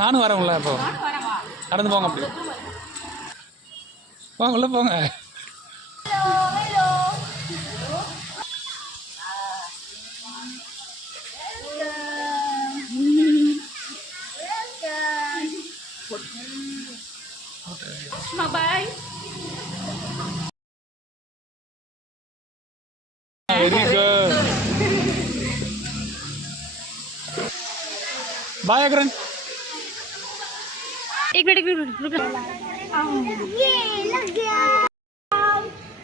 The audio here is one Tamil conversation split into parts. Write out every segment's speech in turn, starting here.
நானும் வரேன்ல இப்போ நடந்து போங்க அப்படி போங்க உள்ள போங்க. Bye. Very good. Bye, Agran. एक मिनट रुक ये लग गया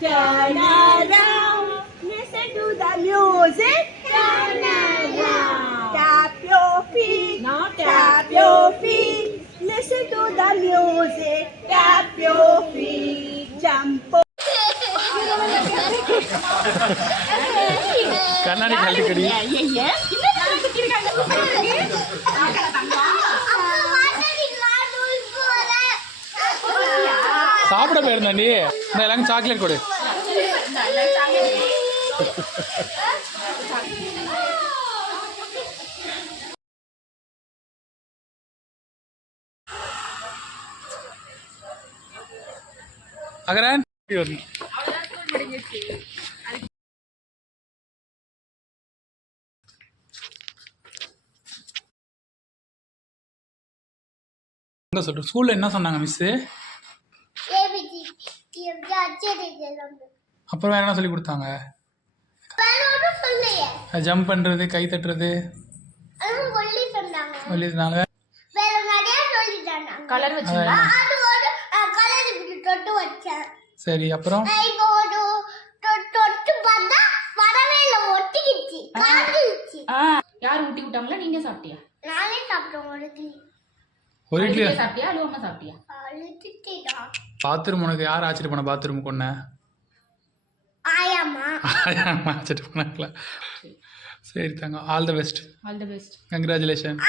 turn around listen to the music turn around tap your feet now tap your feet listen to the music tap your feet jump கண்ணாடி கழட்டி கடி. சாப்பிட போயிருந்தா நீ எல்லாரும் சாக்லேட் கொடு. அகரன் சொல்றேன். ஸ்கூல்ல என்ன சொன்னாங்க மிஸ்ஸு? அப்புறம் வேற என்ன சொல்லி கொடுத்தாங்க? ஜம்ப் பண்றது, கை தட்டுறது, சரி. அப்புறம் யார் ஊட்டி விட்டாங்களா? நீங்க சாப்பிட்டியா? நானே சாப்பிட்டேன். ஒரு இட்லி சாப்பிட்டியா? அலுவமா சாப்பிட்டியா? பாத்ரூம் உனக்கு யார் ஆச்சிட்டு போன? பாத்ரூம் கொன்ன ஆயாமா ஆச்சிட்டு போனாங்களா? சரி தாங்க. All the best. All the best. Congratulation.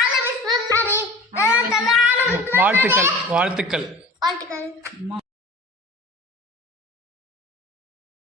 வாழ்த்துக்கள் வாழ்த்துக்கள்.